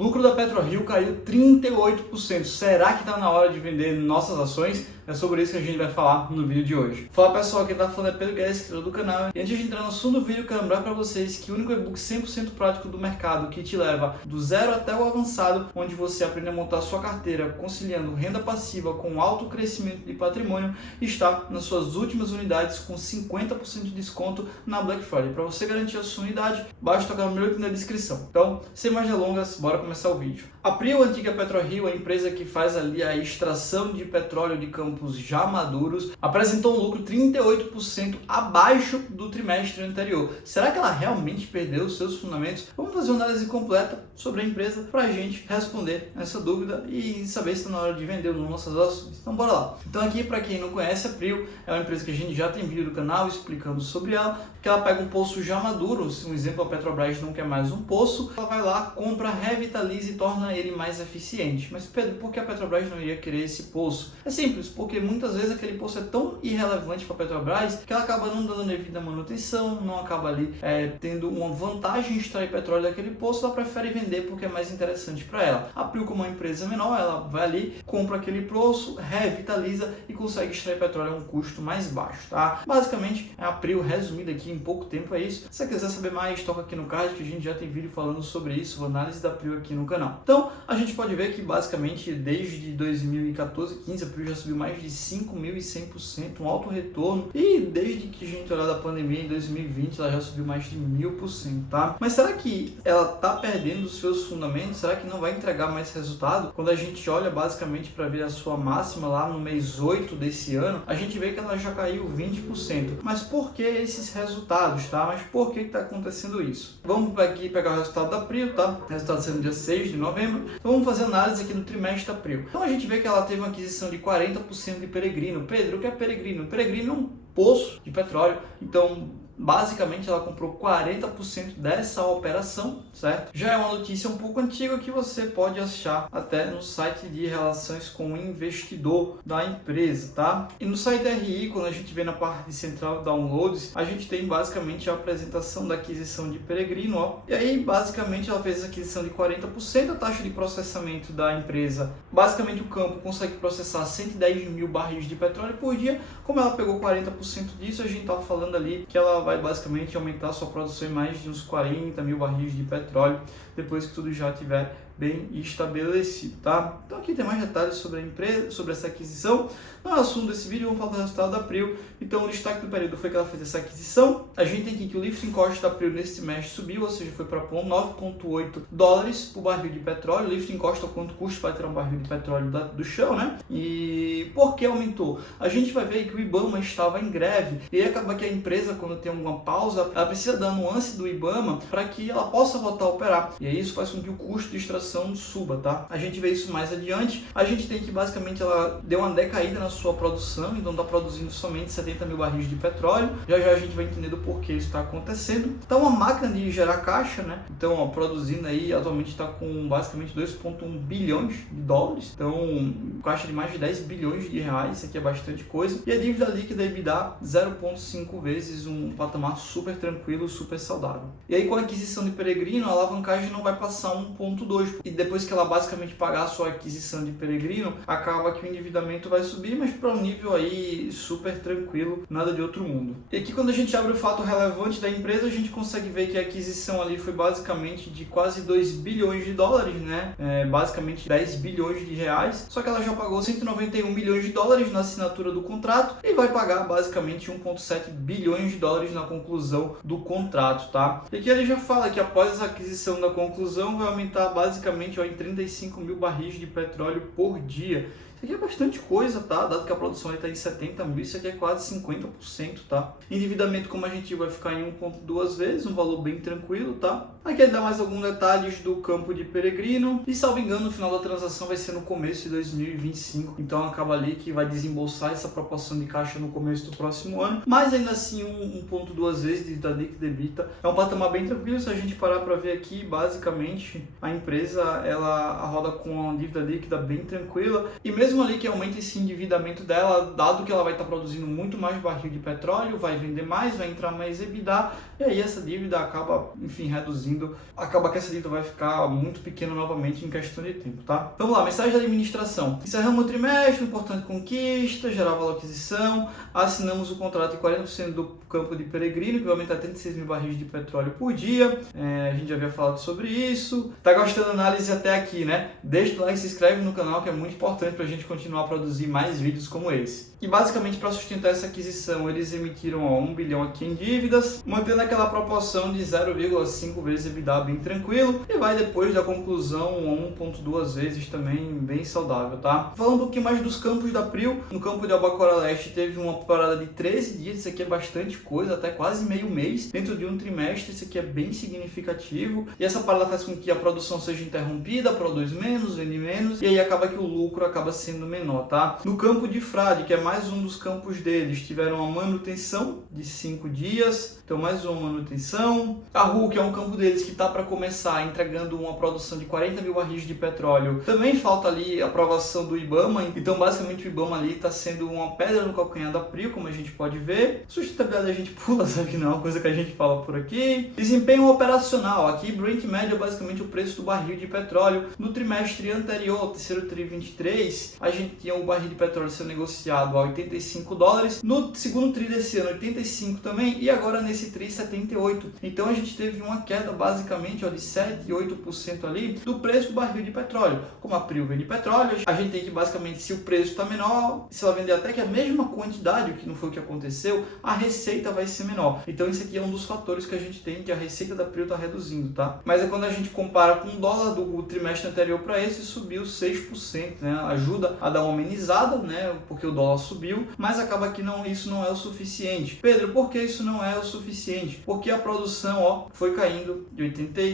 O lucro da PetroRio caiu 38%. Será que está na hora de vender nossas ações? É sobre isso que a gente vai falar no vídeo de hoje. Fala pessoal, quem tá falando é Pedro Guedes, criador do canal. E antes de entrar no assunto do vídeo, eu quero lembrar para vocês que o único e-book 100% prático do mercado que te leva do zero até o avançado, onde você aprende a montar sua carteira conciliando renda passiva com alto crescimento de patrimônio, está nas suas últimas unidades com 50% de desconto na Black Friday. Para você garantir a sua unidade, basta tocar no meu link na descrição. Então, sem mais delongas, bora começar o vídeo. A Prio, a antiga PetroRio, a empresa que faz ali a extração de petróleo de campos já maduros, apresentou um lucro 38% abaixo do trimestre anterior. Será que ela realmente perdeu os seus fundamentos? Vamos fazer uma análise completa sobre a empresa para a gente responder essa dúvida e saber se está na hora de vender ou não nossas ações. Então bora lá. Então aqui, para quem não conhece, a Prio é uma empresa que a gente já tem vídeo no canal explicando sobre ela, que ela pega um poço já maduro, um exemplo, a Petrobras não quer mais um poço, ela vai lá, compra, revitaliza e torna ele mais eficiente. Mas Pedro, por que a Petrobras não iria querer esse poço? É simples, porque muitas vezes aquele poço é tão irrelevante para a Petrobras que ela acaba não dando devida manutenção, não acaba ali tendo uma vantagem em extrair petróleo daquele poço, ela prefere vender porque é mais interessante para ela. A Prio, como uma empresa menor, ela vai ali, compra aquele poço, revitaliza e consegue extrair petróleo a um custo mais baixo, tá? Basicamente, a Prio, resumida aqui em pouco tempo, é isso. Se você quiser saber mais, toca aqui no card que a gente já tem vídeo falando sobre isso, análise da Prio aqui no canal. Então, a gente pode ver que basicamente desde 2014, 15, a Prio já subiu mais de 5.100%, um alto retorno, e desde que a gente olhar da pandemia em 2020, ela já subiu mais de 1.000%, tá? Mas será que ela tá perdendo os seus fundamentos? Será que não vai entregar mais resultado? Quando a gente olha basicamente para ver a sua máxima lá no mês 8 desse ano, a gente vê que ela já caiu 20%. Mas por que esses resultados, tá? Mas por que tá acontecendo isso? Vamos aqui pegar o resultado da Prio, tá? O resultado sendo dia 6 de novembro. Então vamos fazer análise aqui do trimestre da Prio. Então a gente vê que ela teve uma aquisição de 40% de Peregrino. Pedro, o que é Peregrino? Peregrino é um poço de petróleo. Então, basicamente, ela comprou 40% dessa operação, certo? Já é uma notícia um pouco antiga que você pode achar até no site de relações com o investidor da empresa, tá? E no site RI, quando a gente vê na parte central de downloads, a gente tem basicamente a apresentação da aquisição de Peregrino, ó. E aí, basicamente, ela fez a aquisição de 40%, a taxa de processamento da empresa. Basicamente, o campo consegue processar 110 mil barris de petróleo por dia. Como ela pegou 40% disso, a gente tá falando ali que ela vai basicamente aumentar sua produção em mais de uns 40 mil barris de petróleo depois que tudo já estiver bem estabelecido, tá? Então aqui tem mais detalhes sobre a empresa, sobre essa aquisição. No assunto desse vídeo, vamos falar do resultado da Prio. Então o destaque do período foi que ela fez essa aquisição. A gente tem aqui que o lifting cost da Prio nesse trimestre subiu, ou seja, foi para $9,8 por barril de petróleo. O lifting cost é quanto custa para tirar um barril de petróleo do chão, né? E por que aumentou? A gente vai ver que o IBAMA estava em greve e aí acaba que a empresa, quando tem uma pausa, ela precisa dar nuance do IBAMA para que ela possa voltar a operar. E aí isso faz com que o custo de extração suba, tá? A gente vê isso mais adiante. A gente tem que basicamente ela deu uma decaída na sua produção, então está produzindo somente 70 mil barris de petróleo. Já já a gente vai entender do porquê isso está acontecendo. Então uma máquina de gerar caixa, né? Então ó, produzindo aí, atualmente está com basicamente 2,1 bilhões de dólares. Então caixa de mais de 10 bilhões de reais, isso aqui é bastante coisa. E a dívida líquida EBITDA 0,5 vezes, um patamar super tranquilo, super saudável. E aí com a aquisição de Peregrino, a alavancagem não vai passar 1,2. E depois que ela basicamente pagar a sua aquisição de Peregrino, acaba que o endividamento vai subir, mas para um nível aí super tranquilo, nada de outro mundo. E aqui quando a gente abre o fato relevante da empresa, a gente consegue ver que a aquisição ali foi basicamente de quase 2 bilhões de dólares, né? Basicamente 10 bilhões de reais, só que ela já pagou 191 milhões de dólares na assinatura do contrato e vai pagar basicamente 1,7 bilhões de dólares na conclusão do contrato, tá? E aqui ele já fala que após a aquisição da conclusão vai aumentar basicamente em 35 mil barris de petróleo por dia. Isso aqui é bastante coisa, tá? Dado que a produção está em 70 mil, isso aqui é quase 50%, tá? Endividamento, como a gente vai ficar em 1,2 vezes, um valor bem tranquilo, tá? Aqui ele dá mais alguns detalhes do campo de Peregrino. E, salvo engano, o final da transação vai ser no começo de 2025. Então, acaba ali que vai desembolsar essa proporção de caixa no começo do próximo ano. Mas, ainda assim, 1,2 vezes de dívida líquida EBITDA é um patamar bem tranquilo. Se a gente parar para ver aqui, basicamente, a empresa, ela roda com uma dívida líquida bem tranquila. E mesmo mesmo ali que aumente esse endividamento dela, dado que ela vai estar produzindo muito mais barril de petróleo, vai vender mais, vai entrar mais EBITDA, e aí essa dívida acaba, enfim, reduzindo, acaba que essa dívida vai ficar muito pequena novamente em questão de tempo, tá? Vamos lá, mensagem da administração. Encerramos o trimestre, importante conquista, gerar valor aquisição, assinamos o contrato de 40% do campo de Peregrino, que vai aumentar 36 mil barris de petróleo por dia, a gente já havia falado sobre isso. Tá gostando da análise até aqui, né? Deixa o like, se inscreve no canal, que é muito importante para a gente continuar a produzir mais vídeos como esse. E basicamente para sustentar essa aquisição, eles emitiram 1 bilhão aqui em dívidas, mantendo aquela proporção de 0,5 vezes EBITDA bem tranquilo, e vai depois da conclusão 1,2 vezes também bem saudável, tá? Falando um pouquinho mais dos campos da Prio, no campo de Albacora Leste teve uma parada de 13 dias, isso aqui é bastante coisa, até quase meio mês, dentro de um trimestre, isso aqui é bem significativo, e essa parada faz com que a produção seja interrompida, produz menos, vende menos, e aí acaba que o lucro acaba sendo menor, tá? No campo de Frade, que é mais um dos campos deles, tiveram uma manutenção de 5 dias, então mais uma manutenção. A RU, que é um campo deles que está para começar, entregando uma produção de 40 mil barris de petróleo, também falta ali a aprovação do IBAMA, então basicamente o IBAMA ali está sendo uma pedra no calcanhar da Prio, como a gente pode ver. Sustentabilidade a gente pula, sabe que não é uma coisa que a gente fala por aqui. Desempenho operacional, aqui Brent média é basicamente o preço do barril de petróleo. No trimestre anterior, terceiro tri 23, a gente tinha o barril de petróleo sendo negociado a $85, no segundo tri desse ano 85 também, e agora nesse tri 78. Então a gente teve uma queda basicamente de 7 e 8% ali do preço do barril de petróleo. Como a Prio vende petróleo, a gente tem que basicamente, se o preço está menor, se ela vender até que a mesma quantidade, o que não foi o que aconteceu, a receita vai ser menor. Então isso aqui é um dos fatores que a gente tem, que a receita da Prio está reduzindo, tá? Mas é quando a gente compara com o dólar do trimestre anterior para esse, subiu 6%, né? Ajuda a dar uma amenizada, né? Porque o dólar subiu, mas acaba que isso não é o suficiente. Pedro, por que isso não é o suficiente? Porque a produção, foi caindo de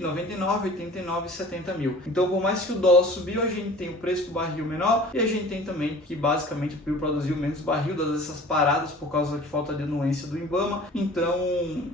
99, 89 e 70 mil. Então, por mais que o dólar subiu, a gente tem o preço do barril menor, e a gente tem também que basicamente o Prio produziu menos barril, dadas essas paradas por causa de falta de anuência do IBAMA, então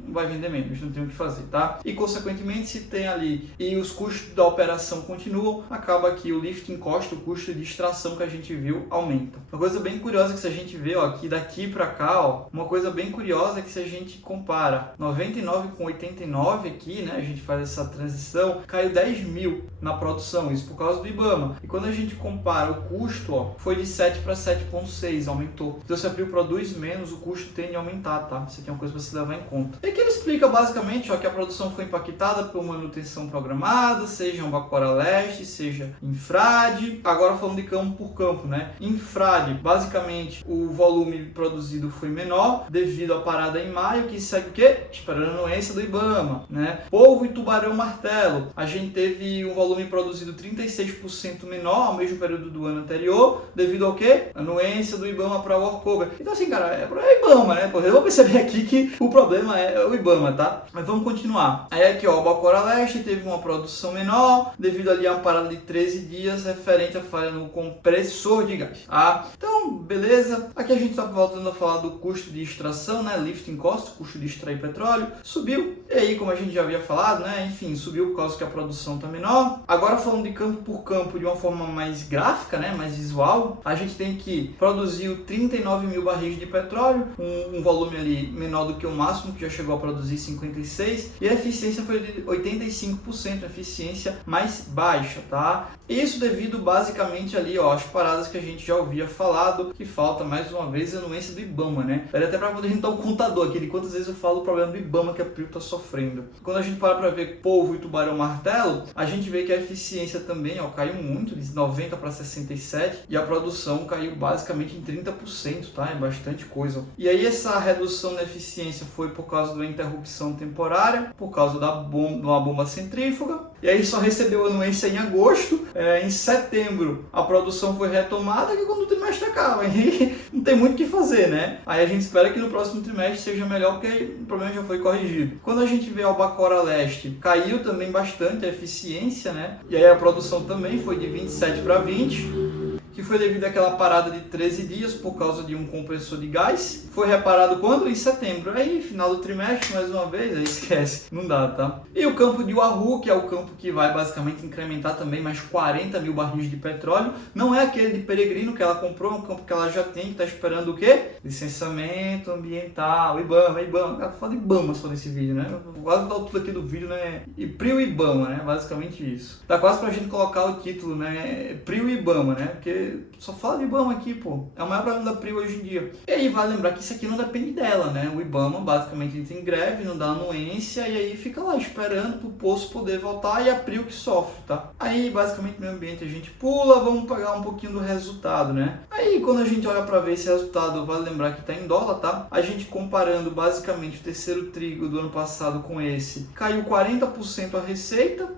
vai vender menos, não tem o que fazer, tá? E consequentemente, se tem ali e os custos da operação continuam, acaba que o lifting cost, o custo de extração que a gente viu, aumenta. Uma coisa bem curiosa que se a gente vê, que daqui para cá, uma coisa bem curiosa é que se a gente compara 99 com 89 aqui, né, a gente faz essa transição, caiu 10 mil na produção, isso por causa do IBAMA. E quando a gente compara o custo, foi de 7 para 7,6, aumentou. Então se a Prio produz menos, o custo tende a aumentar, tá? Isso aqui é uma coisa para se levar em conta. E aqui ele explica basicamente, que a produção foi impactada por manutenção programada, seja em Albacora Leste, seja em Frade. Agora falando de campo por campo, né? Em Frade, basicamente, o volume produzido foi menor devido à parada em maio, que segue o quê? Esperando a anuência do IBAMA, né? Polvo e Tubarão Martelo, a gente teve um volume produzido 36% menor ao mesmo período do ano anterior, devido ao quê? Anuência do IBAMA para o workover. Então assim, cara, é para o IBAMA, né? Eu vou perceber aqui que o problema é o IBAMA, tá? Mas vamos continuar. Aí aqui, Albacora Leste teve uma produção menor, devido ali a uma parada de 13 dias referente à falha no compressor de gás, tá? Então, beleza. Aqui a gente está voltando a falar do custo de extração, né? Lifting cost, custo de extrair petróleo, subiu. E aí, como a gente já havia falado, né? Enfim, subiu por causa que a produção está menor. Agora falando de campo por campo de uma forma mais gráfica, né? Mais visual, a gente tem que produziu 39 mil barris de petróleo, um volume ali menor do que o máximo, que já chegou a produzir 56, e a eficiência foi de 85%, eficiência mais baixa, tá? Isso devido basicamente ali, às paradas que a gente já ouvia falado, que falta mais uma vez a anuência do IBAMA, né? Daria até para poder juntar um contador aqui de quantas vezes eu falo o problema do IBAMA que a Prio está sofrendo. Quando a gente para ver Polvo e Tubarão Martelo, a gente vê que a eficiência também, caiu muito, de 90 para 67, e a produção caiu basicamente em 30%, tá? É bastante coisa. E aí essa redução na eficiência foi por causa da interrupção temporária, por causa de uma bomba centrífuga, e aí só recebeu anuência em agosto. Em setembro a produção foi retomada, que quando o trimestre acaba, aí não tem muito o que fazer, né? Aí a gente espera que no próximo trimestre seja melhor, porque o problema já foi corrigido. Quando a gente vê Albacora Leste, caiu também bastante a eficiência, né? E aí a produção também foi de 27 para 20. que foi devido àquela parada de 13 dias por causa de um compressor de gás. Foi reparado quando? Em setembro. Aí, final do trimestre, mais uma vez, aí esquece, não dá, tá? E o campo de Wahoo, que é o campo que vai basicamente incrementar também mais 40 mil barris de petróleo, não é aquele de Peregrino que ela comprou, é um campo que ela já tem, que está esperando o quê? Licenciamento ambiental, IBAMA. Ela fala de IBAMA só nesse vídeo, né? Quase o título aqui do vídeo, né? E PRIO IBAMA, né? Basicamente isso. Dá quase pra gente colocar o título, né? PRIO IBAMA, né? Porque só fala de IBAMA aqui, pô. É o maior problema da PRIO hoje em dia. E aí vale lembrar que isso aqui não depende dela, né? O IBAMA basicamente entra em greve, não dá anuência e aí fica lá esperando pro poço poder voltar e a PRIO que sofre, tá? Aí basicamente meio ambiente a gente pula, vamos pagar um pouquinho do resultado, né? Aí quando a gente olha para ver esse resultado, vale lembrar que tá em dólar, tá? A gente comparando basicamente o terceiro tri do ano passado com esse, caiu 40% a receita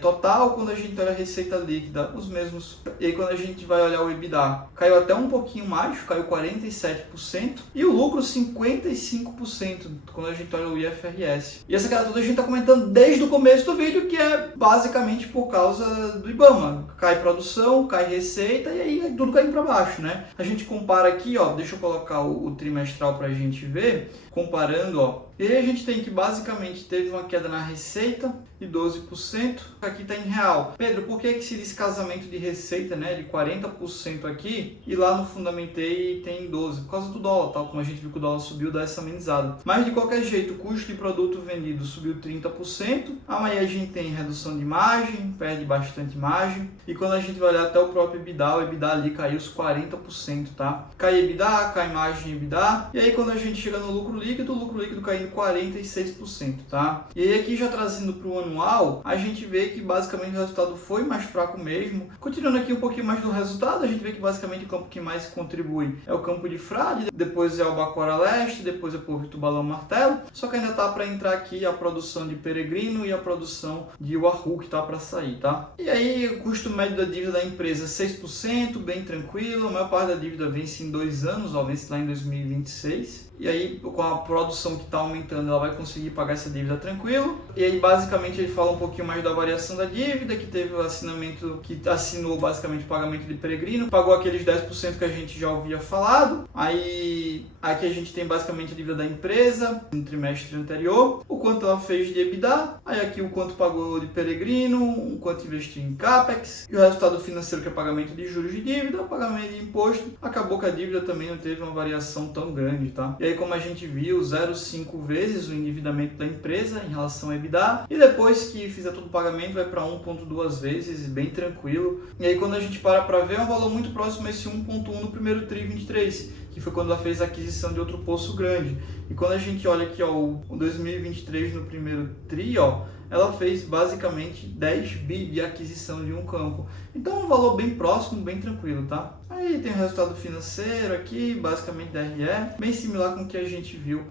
total. Quando a gente olha a receita líquida, os mesmos. E aí quando a gente vai olhar o EBITDA, caiu até um pouquinho mais, caiu 47%, e o lucro 55% quando a gente olha o IFRS. E essa cara toda a gente tá comentando desde o começo do vídeo, que é basicamente por causa do IBAMA. Cai produção, cai receita e aí tudo cai para baixo, né? A gente compara aqui, ó, deixa eu colocar o trimestral pra gente ver, comparando, ó. E aí a gente tem que basicamente teve uma queda na receita de 12%, aqui está em real. Pedro, por que esse descasamento de receita, né, de 40% aqui e lá no Fundamentei tem 12%? Por causa do dólar, tal, como a gente viu que o dólar subiu, dá essa amenizada. Mas de qualquer jeito, o custo de produto vendido subiu 30%, amanhã a gente tem redução de margem, perde bastante margem, e quando a gente vai olhar até o próprio EBITDA, o EBITDA ali caiu os 40%, tá? Cai EBITDA, cai margem EBITDA, e aí quando a gente chega no lucro líquido, o lucro líquido caindo 46%, tá? E aí aqui já trazendo para o anual, a gente vê que basicamente o resultado foi mais fraco mesmo. Continuando aqui um pouquinho mais do resultado, a gente vê que basicamente o campo que mais contribui é o campo de Frade, depois é o Albacora Leste, depois é o Porto Tubalão Martelo, só que ainda tá para entrar aqui a produção de Peregrino e a produção de Wahoo que tá para sair, tá? E aí o custo médio da dívida da empresa 6%, bem tranquilo, a maior parte da dívida vence em 2 anos, ó, vence lá em 2026. E aí, com a produção que está aumentando, ela vai conseguir pagar essa dívida tranquilo. E aí, basicamente, ele fala um pouquinho mais da variação da dívida, que teve o assinamento, que assinou basicamente o pagamento de Peregrino, pagou aqueles 10% que a gente já havia falado. Aí, aqui a gente tem basicamente a dívida da empresa no trimestre anterior, o quanto ela fez de EBITDA, aí aqui o quanto pagou de Peregrino, o quanto investiu em CAPEX, e o resultado financeiro, que é pagamento de juros de dívida, pagamento de imposto. Acabou que a dívida também não teve uma variação tão grande, tá? E aí, como a gente viu, 0,5 vezes o endividamento da empresa em relação ao EBITDA, e depois que fizer todo o pagamento vai para 1,2 vezes, bem tranquilo. E aí quando a gente para ver, é um valor muito próximo a esse 1,1 no primeiro TRI 23, que foi quando ela fez a aquisição de outro poço grande. E quando a gente olha aqui, ó, o 2023 no primeiro TRI, ó, ela fez basicamente 10 bi de aquisição de um campo. Então é um valor bem próximo, bem tranquilo, tá? Aí tem o resultado financeiro aqui, basicamente da RE, bem similar com o que a gente viu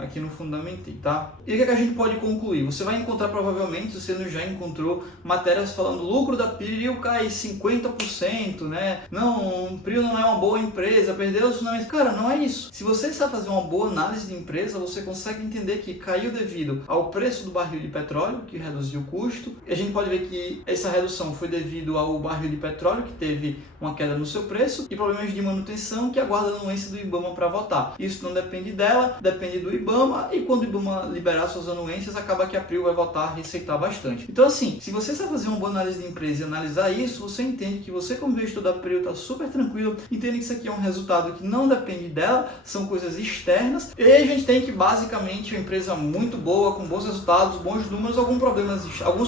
aqui no Fundamentei, tá? E o que a gente pode concluir? Você vai encontrar provavelmente, se você não já encontrou, matérias falando lucro da PRIO cai 50%, né? Não, PRIO não é uma boa empresa, perdeu os fundamentos. Cara, não é isso. Se você sabe fazer uma boa análise de empresa, você consegue entender que caiu devido ao preço do barril de petróleo, que reduziu o custo. E a gente pode ver que essa redução foi devido ao barril de petróleo, que teve uma queda no seu preço, e problemas de manutenção, que aguarda a anuência do IBAMA para votar. Isso não depende dela, depende do IBAMA, e quando o IBAMA liberar suas anuências, acaba que a PRIO vai votar, receitar bastante. Então assim, se você sabe fazer uma boa análise de empresa e analisar isso, você entende que você, como investidor da PRIO, está super tranquilo, entende que isso aqui é um resultado que não depende dela, são coisas externas, e aí a gente tem que basicamente uma empresa muito boa, com bons resultados, bons números, alguns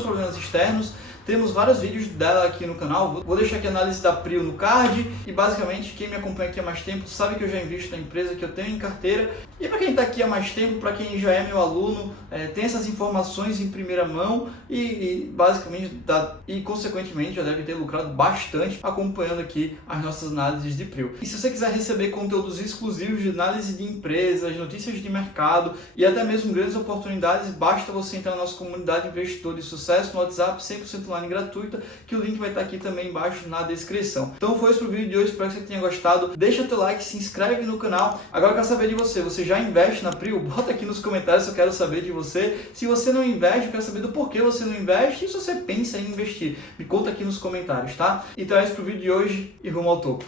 problemas externos. Temos vários vídeos dela aqui no canal, vou deixar aqui a análise da PRIO no card, e basicamente quem me acompanha aqui há mais tempo sabe que eu já invisto na empresa, que eu tenho em carteira, e para quem está aqui há mais tempo, para quem já é meu aluno, tem essas informações em primeira mão e basicamente e consequentemente já deve ter lucrado bastante acompanhando aqui as nossas análises de PRIO. E se você quiser receber conteúdos exclusivos de análise de empresas, notícias de mercado e até mesmo grandes oportunidades, basta você entrar na nossa comunidade Investidor de Sucesso no WhatsApp 100% online gratuita, que o link vai estar aqui também embaixo na descrição. Então foi isso pro vídeo de hoje, espero que você tenha gostado. Deixa teu like, se inscreve no canal. Agora eu quero saber de você, você já investe na Prio? Bota aqui nos comentários, eu quero saber de você. Se você não investe, eu quero saber do porquê você não investe e se você pensa em investir. Me conta aqui nos comentários, tá? Então é isso pro vídeo de hoje e rumo ao topo.